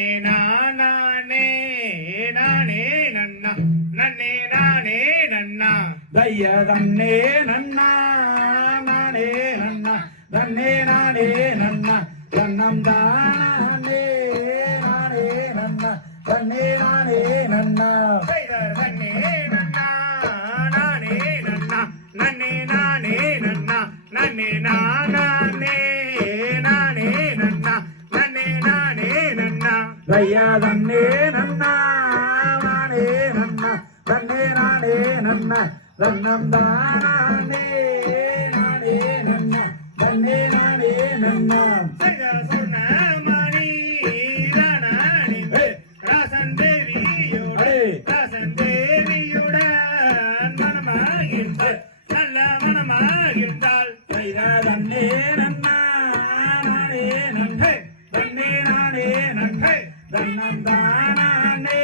நன்னே நானே நானே நன்னா நன்னே நானே நன்னா தைய தன்னே நன்னா நானே நன்னா தன்னே நானே நன்னா தன்னம் தானே நானே நன்னா தன்னே நானே நன்னா தன்னே நன்னா நானே நன்னா நன்னே நானே நன்னா நன்னே நானே நானே நன்னா நன்னே நானே நன்னா தைய தன்னே நன்னா நானே நன்னா தன்னே நானே நன்னா தன்னம் தானே நானே நன்னா தன்னே நானே நன்னா சொன்ன மணி ராசன் தேவியுடன் மனமாகின்றாள் நல்ல மனமாகின்றாள் தன்னே நன்னா நானே நன்னே தன்னே நானே நன்னே தன்னம் தானே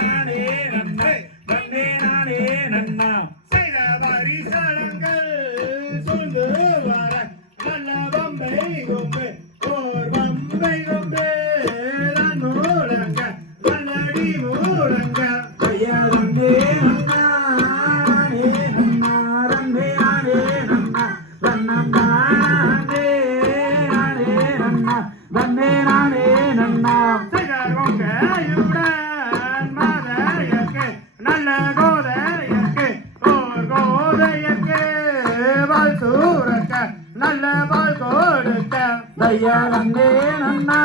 நானே நன்னே தன்னே நானே நன்னா செய்த பரிசலங்கள் சூழ்ந்து வர நல்ல பம்பை கொம்பு ஓர் பம்பை கொம்பு தான் மூலங்க நல்லடி மூலங்க தைய தன்னே நன்னா நானே நன்னா தன்னே நானே நன்னா தன்னம் தானே நானே நன்னா தன்னே நானே நன்னா செய்தார் கொங்கையுடன் மாதையர்க்கு நல்ல கோதையர்க்கு ஓர் கோதையர்க்கு பால் சூரக்க நல்ல பால் கொடுக்க தைய தன்னே நன்னா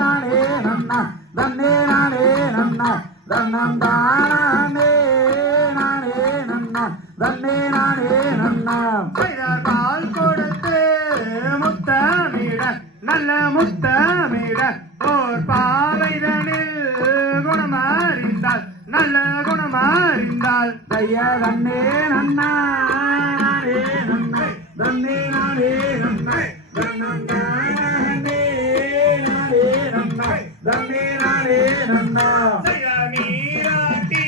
நானே நன்னா தன்னே நானே நன்னா தன்னம் தானே நானே நன்னா தன்னே நானே நன்னா செய்தார் பால் கொடுத்து முத்தமிட நல்ல முத்தமிட ஓர் பாவைதனில் குணமாறிந்தாள் நல்ல குணமாறிந்தாள் தைய தன்னே நன்னா நானே நன்னா தன்னே நானே நன்னா தன்னம் தானே நானே நன்னா தன்னே நானே நன்னா செய்தார் நீராட்டி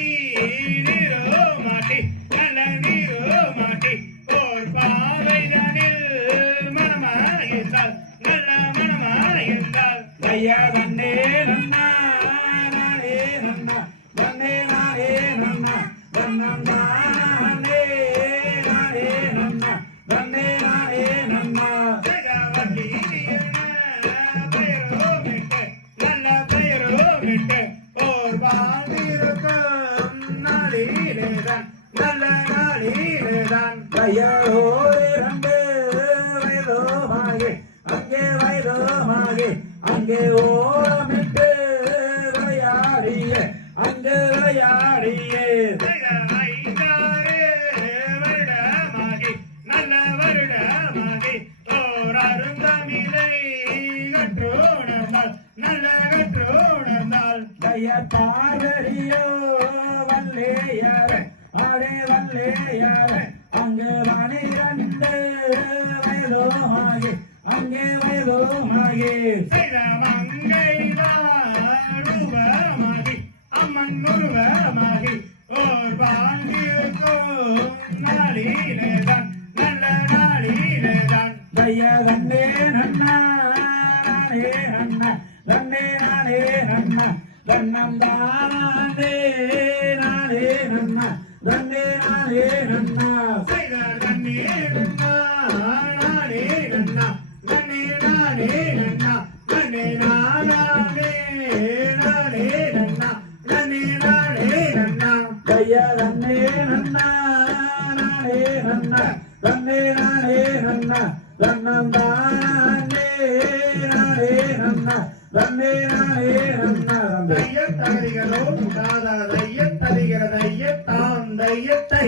நீரோ மாட்டி நல்ல நீரோ மாட்டி ஓர் பாவைதனில் மனமாயிருந்தாள் நல்ல மனமாயிருந்தாள் தைய தன்னே நன்னா நானே நன்னா தன்னே நானே நன்னா தன்னம் தானே நானே நன்னா தன்னே நானே நன்னா ஜெகவல்லி பெயரோ விட்டு நல்ல பெயரோ விட்டு ஓர் வாழ்ந்திருக்கும் நாளிலேதான் நல்ல நாளிலேதான் தையோடு ரெண்டு வயதோமாகி அங்கே வயதோமாகி அங்கே ஓடமிட்டு விளையாடிய அங்கே விளையாடியே ஐந்தாறு வருடமாகி நல்ல வருடமாகி ஓர் அருந்தமிழை கற்றோணர்ந்தாள் நல்ல கற்றோணர்ந்தாள் தைய பார்வரியோ வல்லேயாரே ஆடே வல்லேயாரே அங்கே 12 வயதோமாகி அங்கே வயதோமாகி செய்த மங்கை ரூபமாகி அம்மன் உருவமாகி ஓர் வாழ்ந்திருக்கும் நாளிலேதான் நல்ல நாளிலேதான் தைய தன்னே நன்னா நானே நன்னா தன்னே நானே நன்னா தன்னம் தானே நானே நன்னா தன்னே நானே நன்னா செய்த தன்னே நன்னா நானே நன்னா நன்னே நானே நன்னா நன்னே நானே நானே நன்னா நன்னே நானே நன்னா தைய தன்னே நன்னா நானே நன்னா தன்னே நானே நன்னா தன்னம் தானே நானே நன்னா தன்னே நானே நன்னா தையத்தறிகளோ தாதா தையத்தறிகிற தையத்தான் தையத்தை